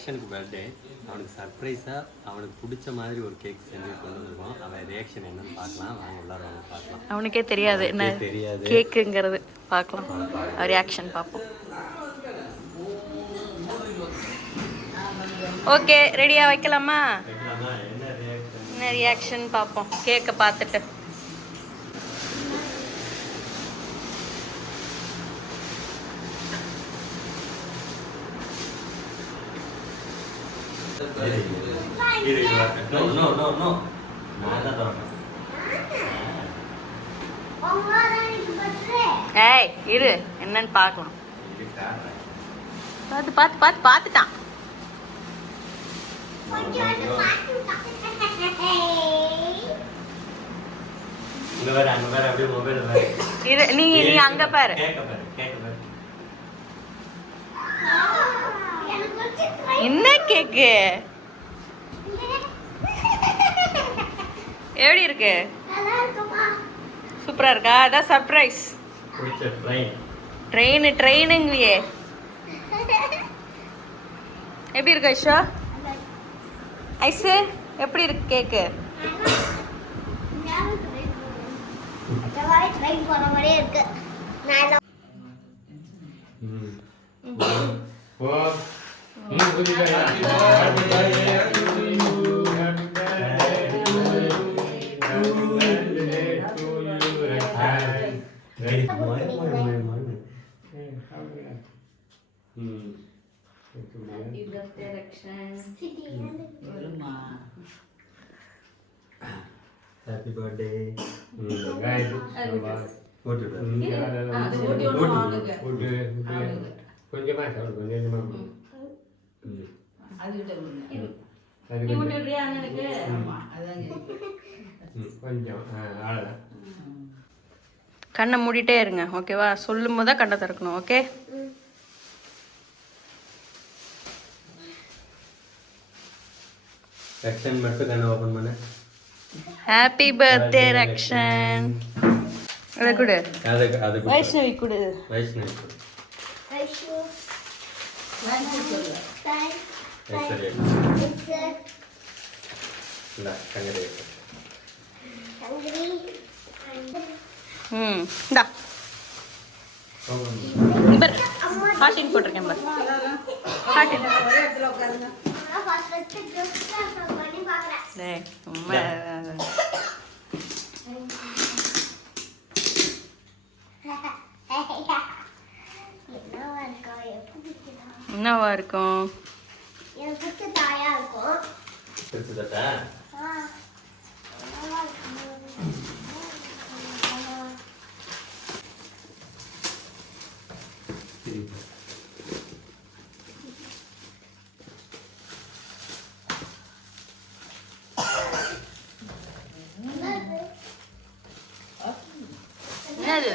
ரக்ஷனுக்கு birthday. அவனுக்கு சர்ப்ரைஸாக அவனுக்கு பிடிச்ச மாதிரி ஒரு கேக் செஞ்சு கொண்டு வந்துருக்கோம். அவன் ரியாக்ஷன் என்னன்னு பார்க்கலாம். வாங்க உள்ளார வாங்க பார்க்கலாம். அவனுக்கே தெரியாது என்ன தெரியாது கேக்குங்கிறது. பார்க்கலாம், ரியாக்ஷன் பார்ப்போம். ஓகே, ரெடியா வைக்கலாமா? என்ன ரியாக்ஷன் பார்ப்போம் கேக்கை பார்த்துட்டு. ஏய் இரு, என்னன்னு பார்க்கலாம். பார்த்து பார்த்து பார்த்து பார்த்துட்டான். இரு, நீ அங்க பாரு. என்ன கேக்கு? எப்படி இருக்கு? சூப்பரா இருக்கா? அதான் சர்ப்ரைஸ். ட்ரெயினுங்களையே எப்படி இருக்கு ஐஷா? ஐஸு எப்படி இருக்கு கேக்கு? Happy birthday. கண்ணை மூடிட்டே இருங்க, ஓகேவா? சொல்லும் போது தான் கண்ணை திறக்கணும், ஓகே? ரக்ஷன் மட்டும் கண்ணை ஓபன் பண்ணு. Happy birthday Rakshan. அதை கொடு. வைஷ்ணவி கொடு. வைஷ்ணவி இந்தா ஹார்டின் போட்டிருக்கேன் பார். ஹார்டின் என்னவா இருக்கும்? என்னது?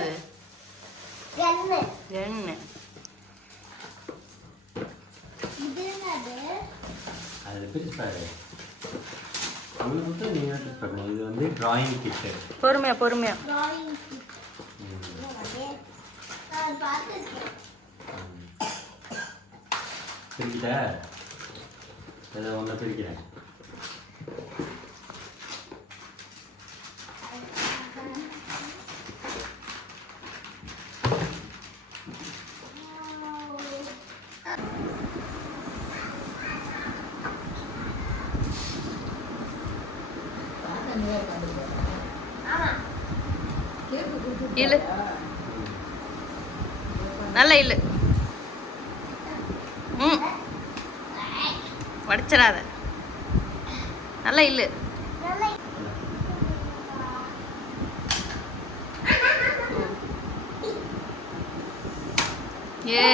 இது வந்து டிராயிங் கிட். பொறுமையா பொறுமையா. பிரிக்கிட்ட ஏதோ ஒன்று பிரிக்கிறேன். இல்லு, நல்ல இல்லு. வடிச்சிடாத, நல்ல இல்லு. ஏ